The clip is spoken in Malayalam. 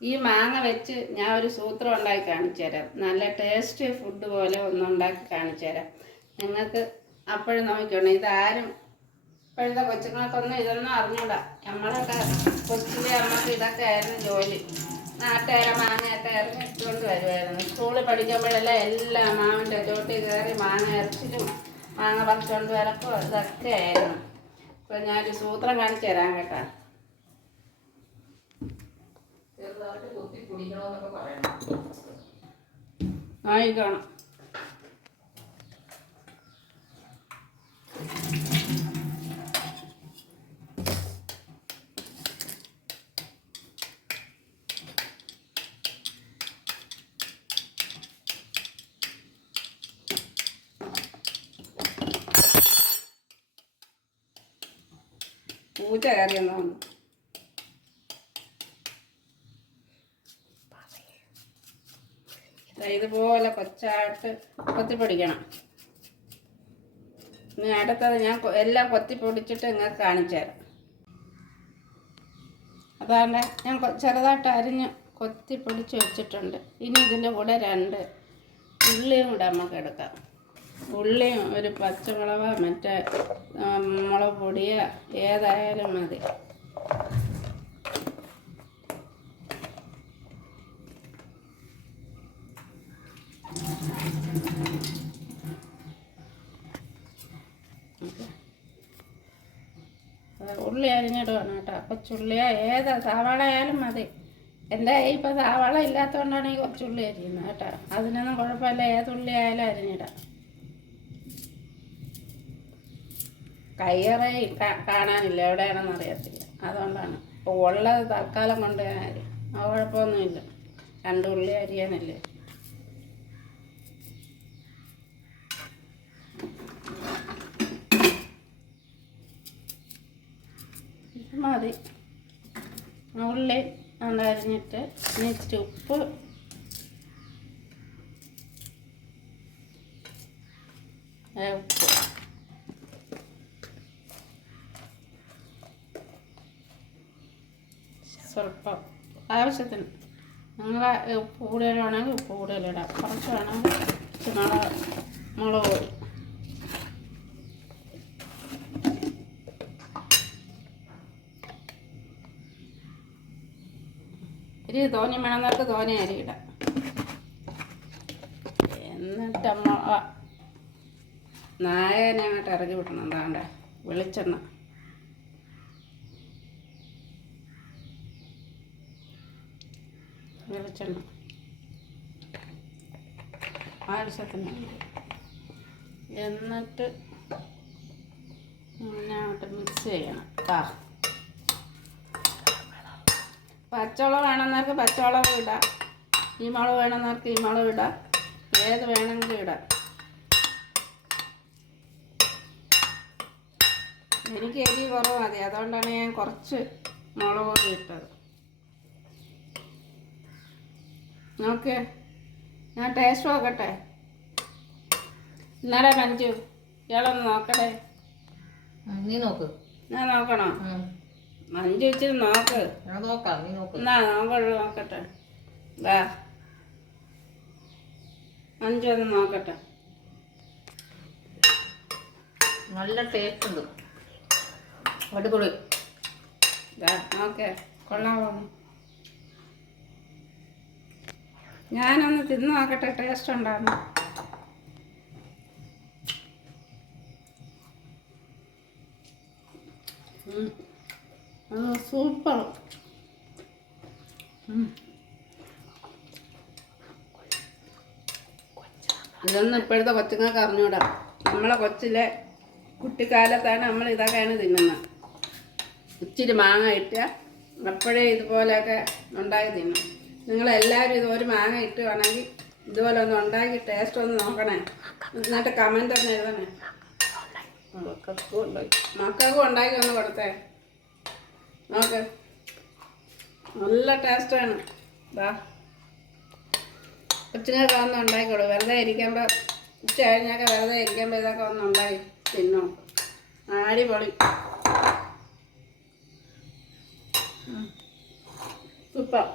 ഈ മാങ്ങ വെച്ച് ഞാൻ ഒരു സൂത്രം ഉണ്ടാക്കി കാണിച്ചു തരാം. നല്ല ടേസ്റ്റ് ഫുഡ് പോലെ ഒന്നുണ്ടാക്കി കാണിച്ചു തരാം. നിങ്ങൾക്ക് അപ്പോഴും നോക്കിക്കോണം. ഇതാരും ഇപ്പോഴത്തെ കൊച്ചുങ്ങൾക്കൊന്നും ഇതൊന്നും അറിഞ്ഞൂടാ. നമ്മളൊക്കെ കൊച്ചിലെ അമ്മയ്ക്ക് ഇതൊക്കെ ആയിരുന്നു ജോലി. നാട്ടുകാരെ മാങ്ങയൊക്കെ ഇറങ്ങി ഇട്ടുകൊണ്ട് വരുമായിരുന്നു സ്കൂളിൽ പഠിക്കുമ്പോഴെല്ലാം എല്ലാ മാവിന്റെ ചോട്ടിൽ കയറി മാങ്ങ ഇറച്ചിലും മാങ്ങ പറിച്ചുകൊണ്ട് വരക്കും ഇതൊക്കെ ആയിരുന്നു. ഇപ്പം ഞാനൊരു സൂത്രം കാണിച്ചു തരാം കേട്ടോ. പറയണം. ആയിക്കോണം പൂച്ച കയറിയെന്നു ഇതുപോലെ കൊച്ചായിട്ട് കൊത്തിപ്പൊടിക്കണം ഇനി അടുത്തത് ഞാൻ എല്ലാം കൊത്തിപ്പൊടിച്ചിട്ട് നിങ്ങൾക്ക് കാണിച്ചു തരാം. അതാണ്ട് ഞാൻ ചെറുതായിട്ട് അരിഞ്ഞ് കൊത്തിപ്പൊടിച്ച് വെച്ചിട്ടുണ്ട്. ഇനി ഇതിന്റെ കൂടെ രണ്ട് ഉള്ളിയും കൂടെ നമുക്ക് എടുക്കാം. ഉള്ളിയും ഒരു പച്ചമുളക് മറ്റേ മുളക് പൊടിയോ ഏതായാലും മതി. ഉള്ളി അരിഞ്ഞിടുവാണ് കേട്ടോ. കൊച്ചുള്ളിയോ ഏതാ സവാള ആയാലും മതി എന്റെ ഇപ്പോൾ സവാള ഇല്ലാത്തതുകൊണ്ടാണ് ഈ കുറച്ച് ഉള്ളി അരിയുന്നത് കേട്ടോ. അതിനൊന്നും കുഴപ്പമില്ല. ഏത് ഉള്ളി ആയാലും അരിഞ്ഞിടാം. കയ്യറേ കാണാനില്ല. എവിടെയാണെന്ന് അറിയത്തില്ല. അതുകൊണ്ടാണ്. ഇപ്പോൾ ഉള്ളത് തൽക്കാലം കൊണ്ട് ഞാൻ അരി കുഴപ്പമൊന്നുമില്ല. രണ്ട് ഉള്ളി അരിയാനല്ലേ. മതി. ഉള്ളി ഇനി ഇച്ചിരി ഉപ്പ്. ഉപ്പ്. സ്വല്പം. ആവശ്യത്തിന് നിങ്ങൾ ഉപ്പ് കൂടുതൽ വേണമെങ്കിൽ ഉപ്പ് കൂടുതലിടാം. കുറച്ച് വേണമെങ്കിൽ മുളക് മുളക് ഇരി തോനെ വേണമെന്നവർക്ക് തോനെ അരി ഇടാം എന്നിട്ട് അമ്മ നായകനെ അങ്ങോട്ട് ഇറങ്ങി വിടണം. എന്താണ്ട വെളിച്ചെണ്ണ. വെളിച്ചെണ്ണ. ആവശ്യത്തിന്. എന്നിട്ട് അങ്ങോട്ട് മിക്സ് ചെയ്യണം. പച്ചമുളക് വേണമെന്നവർക്ക് പച്ചവളം ഇടാം. ഈ മുളക് വേണമെന്നവർക്ക് ഈ മുളക് ഇടാം. ഏത് വേണമെങ്കിലും ഇടാം. എനിക്ക് എരി കുറവ് മതി. അതുകൊണ്ടാണ് ഞാൻ കുറച്ച് മുളക് പൊടി ഇട്ടത്. നോക്ക്. ഞാൻ ടേസ്റ്റ് നോക്കട്ടെ. ഇന്നലെ മഞ്ജു ഇയാളൊന്ന് നോക്കട്ടെ നീ നോക്ക്. ഞാൻ നോക്കണോ? ഉം. മഞ്ജു നോക്ക്. ഞാൻ നോക്കാം നീ നോക്ക്. എന്നാ നോക്കട്ടെ നോക്കട്ടെ. വാ മഞ്ജു ഒന്ന് നോക്കട്ടെ. നല്ല ടേസ്റ്റ് ഉണ്ട്. അടിപൊളി നോക്കേ. കൊള്ളാമോ ഞാനൊന്ന് തിന്ന് നോക്കട്ടെ ടേസ്റ്റ് ഉണ്ടാകുന്നു സൂപ്പർ. ഇതൊന്നും ഇപ്പോഴത്തെ കൊച്ചുങ്ങൾക്ക് അറിഞ്ഞൂടാ. നമ്മളെ കൊച്ചിലെ കുട്ടിക്കാലത്താണ് നമ്മൾ ഇതൊക്കെയാണ് തിന്നുന്നത്. ഇച്ചിരി മാങ്ങ ഇട്ട് അപ്പോഴേ ഇതുപോലെയൊക്കെ ഉണ്ടാക്കി തിന്നും. നിങ്ങളെല്ലാവരും ഇത് ഒരു മാങ്ങ ഇട്ടുവാണെങ്കിൽ ഇതുപോലെ ഒന്ന് ഉണ്ടാക്കി ടേസ്റ്റ് ഒന്ന് നോക്കണേ. എന്നിട്ട് കമന്റ് ഒന്ന് എഴുതണേ. മക്കൾക്കും ഉണ്ടാക്കി ഒന്ന് കൊടുത്തേ. നോക്ക്. നല്ല ടേസ്റ്റാണ് വാ കൊച്ചുങ്ങൾക്ക് ഒന്ന് ഉണ്ടാക്കിക്കോളൂ. വെറുതെ ഇരിക്കുമ്പോൾ ഉച്ച കഴിഞ്ഞൊക്കെ വെറുതെ ഇരിക്കുമ്പോൾ ഇതൊക്കെ ഒന്ന് ഉണ്ടാക്കി തിന്നോ. അടിപൊളി. സൂപ്പർ.